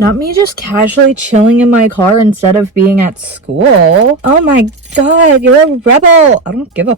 Not me just casually chilling in my car instead of being at school. Oh my god, you're a rebel. I don't give a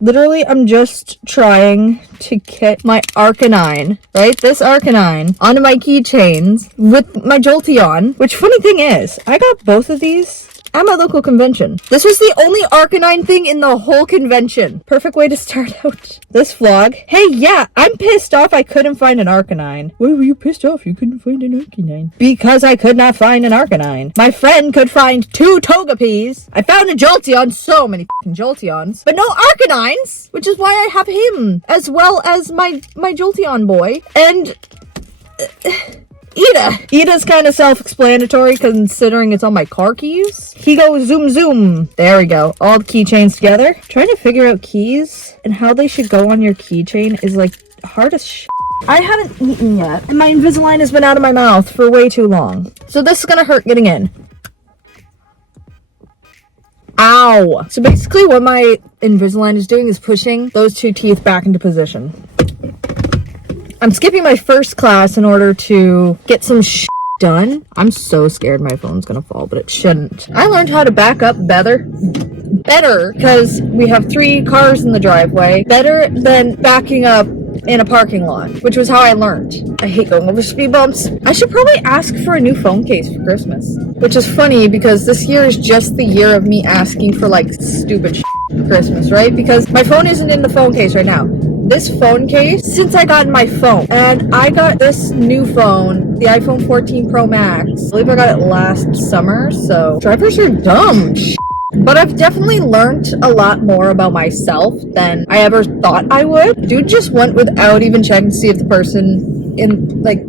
literally, I'm just trying to get my Arcanine, right? This Arcanine onto my keychains with my Jolteon, which funny thing is, I got both of these at my local convention. This was the only Arcanine thing in the whole convention. Perfect way to start out this vlog. Hey, yeah, I'm pissed off I couldn't find an Arcanine. Why were you pissed off you couldn't find an Arcanine? Because I could not find an Arcanine. My friend could find 2 Togepis. I found a Jolteon, so many f***ing Jolteons, but no Arcanines, which is why I have him, as well as my Jolteon boy, and Ida's kind of self-explanatory considering it's on my car keys. He goes zoom zoom. There we go. All the keychains together. Trying to figure out keys and how they should go on your keychain is like hard as shit. I haven't eaten yet and my Invisalign has been out of my mouth for way too long. So this is gonna hurt getting in. Ow! So basically what my Invisalign is doing is pushing those 2 teeth back into position. I'm skipping my first class in order to get some done. I'm so scared my phone's gonna fall, but it shouldn't. I learned how to back up better because we have 3 cars in the driveway. Better than backing up in a parking lot, which was how I learned. I hate going over speed bumps. I should probably ask for a new phone case for Christmas, which is funny because this year is just the year of me asking for like stupid for Christmas, right? Because my phone isn't in the phone case right now. This phone case, since I got my phone, and I got this new phone, the iPhone 14 Pro Max. I believe I got it last summer, so drivers are dumb. But I've definitely learned a lot more about myself than I ever thought I would. Dude just went without even checking to see if the person in, like,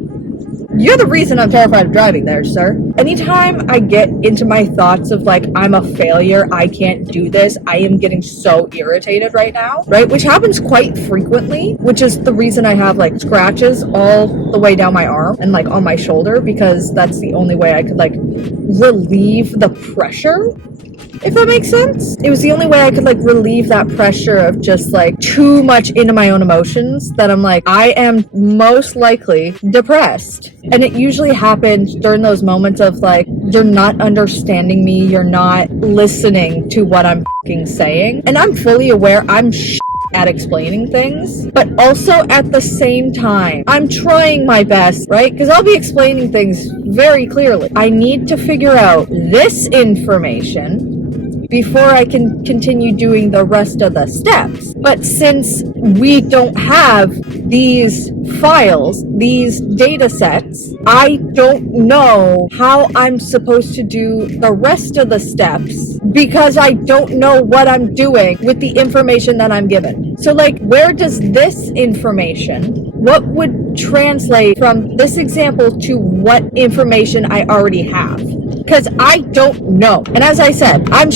you're the reason I'm terrified of driving there, sir. Anytime I get into my thoughts of like, I'm a failure, I can't do this, I am getting so irritated right now, right? Which happens quite frequently, which is the reason I have like scratches all the way down my arm and like on my shoulder, because that's the only way I could like relieve the pressure. If that makes sense. It was the only way I could like relieve that pressure of just like too much into my own emotions that I'm like, I am most likely depressed. And it usually happens during those moments of like, you're not understanding me, you're not listening to what I'm f***ing saying. And I'm fully aware I'm at explaining things, but also at the same time, I'm trying my best, right? Because I'll be explaining things very clearly. I need to figure out this information before I can continue doing the rest of the steps. But since we don't have these files, these data sets, I don't know how I'm supposed to do the rest of the steps because I don't know what I'm doing with the information that I'm given. So like, where does this information, what would translate from this example to what information I already have? Because I don't know. And as I said, I'm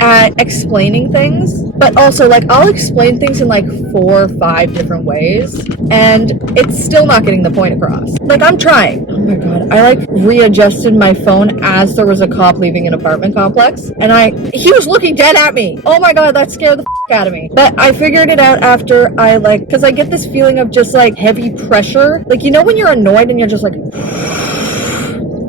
at explaining things, but also like I'll explain things in like 4 or 5 different ways and it's still not getting the point across. Like I'm trying. Oh my god, I like readjusted my phone as there was a cop leaving an apartment complex and he was looking dead at me. Oh my god, that scared the out of me. But I figured it out after I like, because I get this feeling of just like heavy pressure, like you know when you're annoyed and you're just like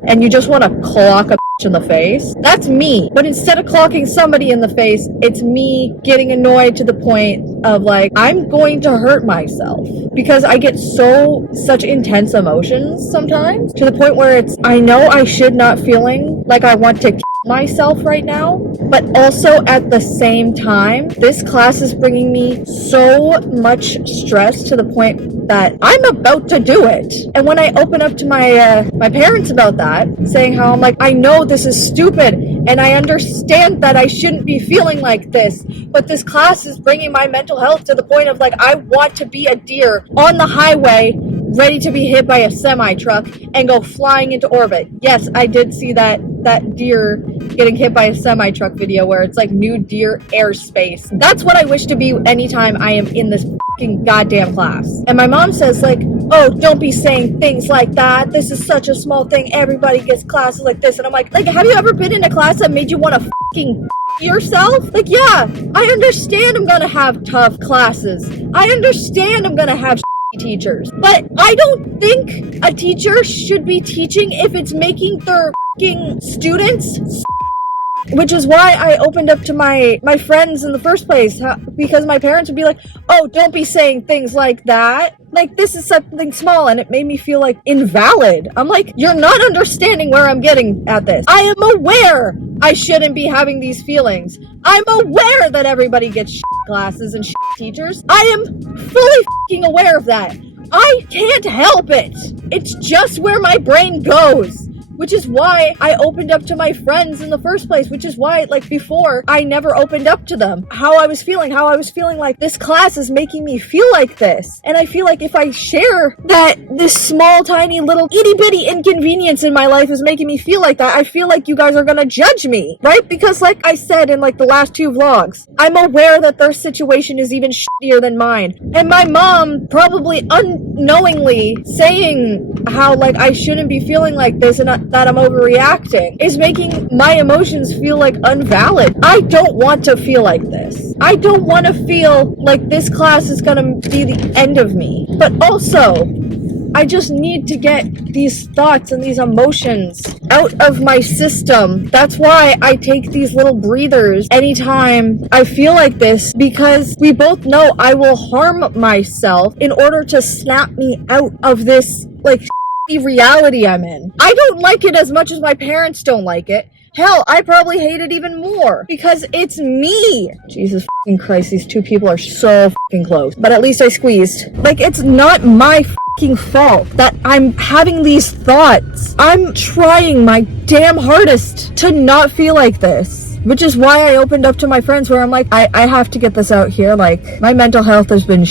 and you just want to clock a in the face. That's me. But instead of clocking somebody in the face, it's me getting annoyed to the point of like, I'm going to hurt myself because I get such intense emotions sometimes to the point where it's, I know I should not feeling like I want to kill myself right now, but also at the same time, this class is bringing me so much stress to the point that I'm about to do it. And when I open up to my parents about that, saying how I'm like, I know this is stupid and I understand that I shouldn't be feeling like this, but this class is bringing my mental health to the point of like, I want to be a deer on the highway ready to be hit by a semi truck and go flying into orbit. Yes, I did see that deer getting hit by a semi truck video where it's like new deer airspace. That's what I wish to be anytime I am in this fucking goddamn class. And my mom says like, oh, don't be saying things like that. This is such a small thing. Everybody gets classes like this. And I'm like, have you ever been in a class that made you want to fucking yourself? Like, yeah, I understand I'm gonna have tough classes. I understand I'm gonna have teachers. But I don't think a teacher should be teaching if it's making their students, which is why I opened up to my friends in the first place, because my parents would be like, oh, don't be saying things like that. Like, this is something small, and it made me feel like invalid. I'm like, you're not understanding where I'm getting at this. I am aware I shouldn't be having these feelings. I'm aware that everybody gets classes and teachers. I am fully aware of that. I can't help it. It's just where my brain goes. Which is why I opened up to my friends in the first place, which is why, like, before, I never opened up to them. How I was feeling like this class is making me feel like this. And I feel like if I share that this small, tiny, little, itty-bitty inconvenience in my life is making me feel like that, I feel like you guys are gonna judge me, right? Because, like I said in, like, the last 2 vlogs, I'm aware that their situation is even shittier than mine. And my mom probably unknowingly saying how, like, I shouldn't be feeling like this and that I'm overreacting is making my emotions feel like invalid. I don't want to feel like this. I don't want to feel like this class is gonna be the end of me. But also, I just need to get these thoughts and these emotions out of my system. That's why I take these little breathers anytime I feel like this, because we both know I will harm myself in order to snap me out of this, like, reality I'm in. I don't like it as much as my parents don't like it. Hell, I probably hate it even more because it's me. Jesus fucking Christ, these 2 people are so fucking close. But at least I squeezed. Like, it's not my fucking fault that I'm having these thoughts. I'm trying my damn hardest to not feel like this. Which is why I opened up to my friends where I'm like, I have to get this out here. Like, my mental health has been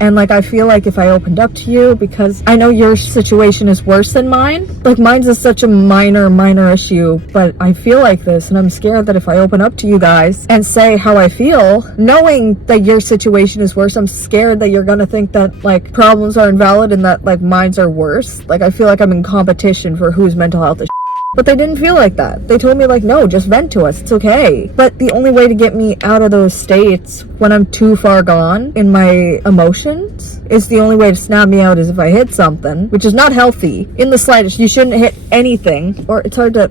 and, like, I feel like if I opened up to you, because I know your situation is worse than mine. Like, mine's is such a minor issue, but I feel like this, and I'm scared that if I open up to you guys and say how I feel, knowing that your situation is worse, I'm scared that you're gonna think that, like, problems are invalid and that, like, mine's are worse. Like, I feel like I'm in competition for whose mental health is But they didn't feel like that. They told me, like, no, just vent to us. It's okay. But the only way to get me out of those states when I'm too far gone in my emotions is the only way to snap me out is if I hit something, which is not healthy in the slightest. You shouldn't hit anything, or it's hard to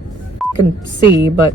fucking see, but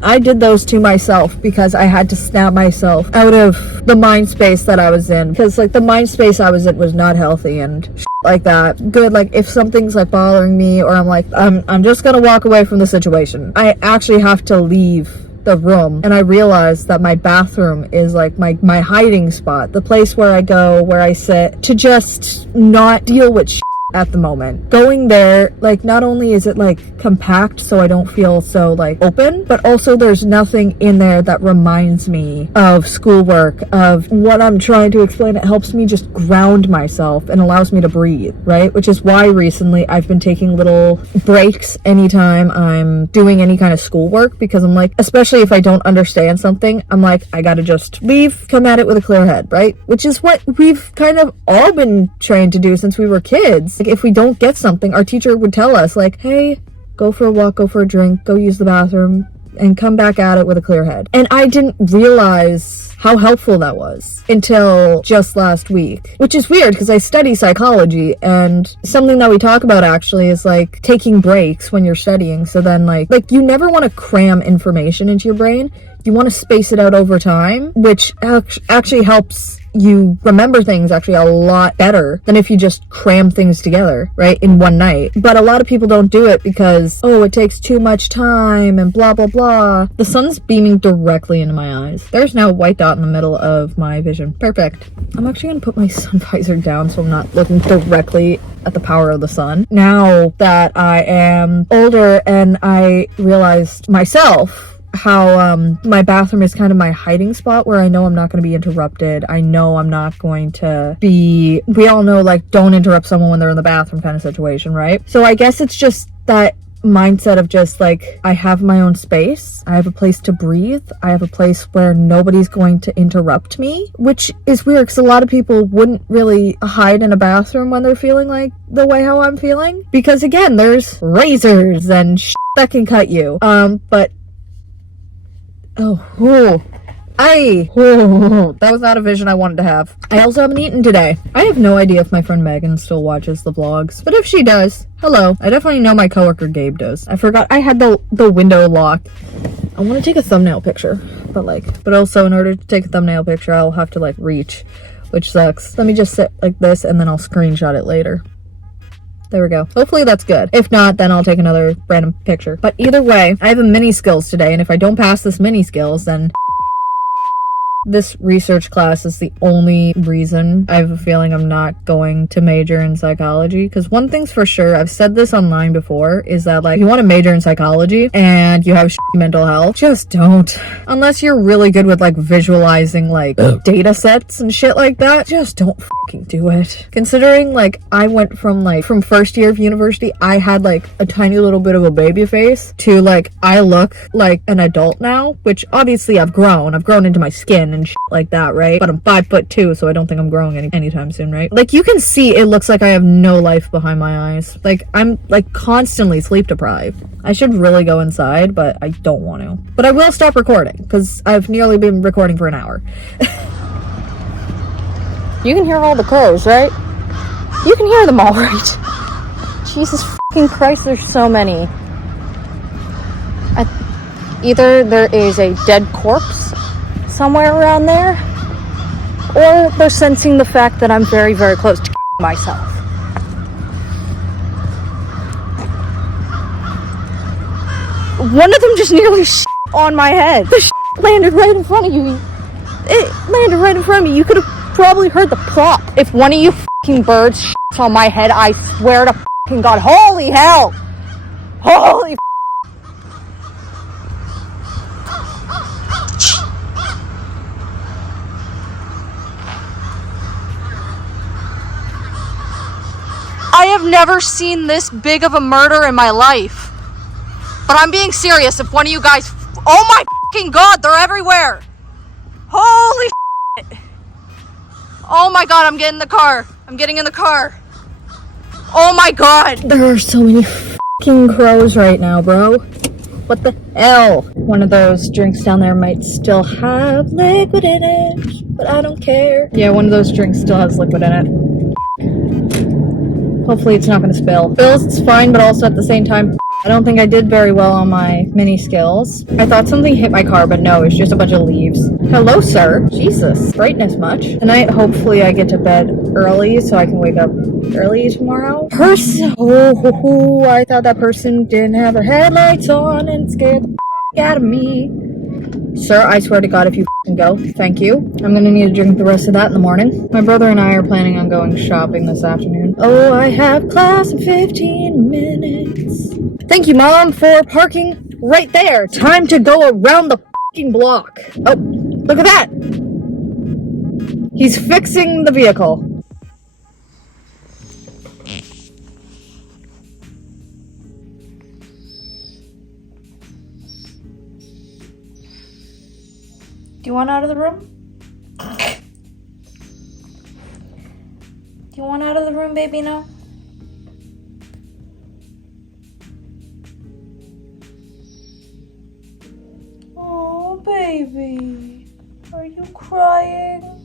I did those to myself because I had to snap myself out of the mind space that I was in. Because, like, the mind space I was in was not healthy and like that. Good, like, if something's, like, bothering me or I'm like, I'm just gonna walk away from the situation, I actually have to leave the room. And I realized that my bathroom is, like, my hiding spot. The place where I go, where I sit to just not deal with at the moment. Going there, like, not only is it, like, compact so I don't feel so, like, open, but also there's nothing in there that reminds me of schoolwork, of what I'm trying to explain. It helps me just ground myself and allows me to breathe, right? Which is why recently I've been taking little breaks anytime I'm doing any kind of schoolwork, because I'm like, especially if I don't understand something, I'm like, I gotta just leave, come at it with a clear head, right? Which is what we've kind of all been trained to do since we were kids. Like, if we don't get something, our teacher would tell us, like, hey, go for a walk, go for a drink, go use the bathroom, and come back at it with a clear head. And I didn't realize how helpful that was until just last week, which is weird because I study psychology, and something that we talk about actually is, like, taking breaks when you're studying. So then, like you never want to cram information into your brain. You want to space it out over time, which actually helps you remember things actually a lot better than if you just cram things together, right, in one night. But a lot of people don't do it because, oh, it takes too much time and blah, blah, blah. The sun's beaming directly into my eyes. There's now a white dot in the middle of my vision. Perfect. I'm actually going to put my sun visor down so I'm not looking directly at the power of the sun. Now that I am older and I realized myself how my bathroom is kind of my hiding spot where I know I'm not going to be interrupted. I know I'm not going to be, we all know, like, don't interrupt someone when they're in the bathroom kind of situation, right? So I guess it's just that mindset of just, like, I have my own space, I have a place to breathe, I have a place where nobody's going to interrupt me, which is weird because a lot of people wouldn't really hide in a bathroom when they're feeling like the way how I'm feeling, because again, there's razors and that can cut you. But That was not a vision I wanted to have. I also haven't eaten today. I have no idea if my friend Megan still watches the vlogs, but if she does, hello. I definitely know my coworker Gabe does. I forgot I had the window locked. I want to take a thumbnail picture, but also in order to take a thumbnail picture, I'll have to like reach, which sucks. Let me just sit like this and then I'll screenshot it later. There we go. Hopefully that's good. If not, then I'll take another random picture. But either way, I have a mini skills today, and if I don't pass this mini skills, then this research class is the only reason I have a feeling I'm not going to major in psychology. Because one thing's for sure, I've said this online before, is that like, if you want to major in psychology and you have mental health, just don't. Unless you're really good with like visualizing like data sets and shit like that, just don't fucking do it. Considering like I went from first year of university, I had like a tiny little bit of a baby face to like I look like an adult now, which obviously I've grown into my skin and shit like that, right? But I'm 5'2", so I don't think I'm growing anytime soon, right? Like you can see it looks like I have no life behind my eyes. Like I'm like constantly sleep deprived. I should really go inside, but I don't want to. But I will stop recording because I've nearly been recording for an hour. You can hear all the crows, right? You can hear them all, right? Jesus fucking Christ, there's so many. Either there is a dead corpse somewhere around there, or they're sensing the fact that I'm very, very close to myself. One of them just nearly on my head. The landed right in front of you. It landed right in front of me. You could have probably heard the plop. If one of you fucking birds on my head, I swear to fucking God. Holy hell! Holy I have never seen this big of a murder in my life. But I'm being serious. If one of you guys... Oh my fucking God, they're everywhere. Holy shit. Oh my God, I'm getting in the car. I'm getting in the car. Oh my God. There are so many fucking crows right now, bro. What the hell? One of those drinks down there might still have liquid in it, but I don't care. Yeah, one of those drinks still has liquid in it. Hopefully it's not going to spill. Spills, it's fine, but also at the same time, I don't think I did very well on my mini skills. I thought something hit my car, but no, it's just a bunch of leaves. Hello, sir. Jesus. Brightness much. Tonight, hopefully I get to bed early so I can wake up early tomorrow. I thought that person didn't have her headlights on and scared the out of me. Sir, I swear to God, if you go, thank you. I'm gonna need to drink the rest of that in the morning. My brother and I are planning on going shopping this afternoon. Oh, I have class in 15 minutes. Thank you, Mom, for parking right there. Time to go around the fucking block. Oh, look at that. He's fixing the vehicle. Do you want out of the room? Do you want out of the room, baby, now? Oh, baby. Are you crying?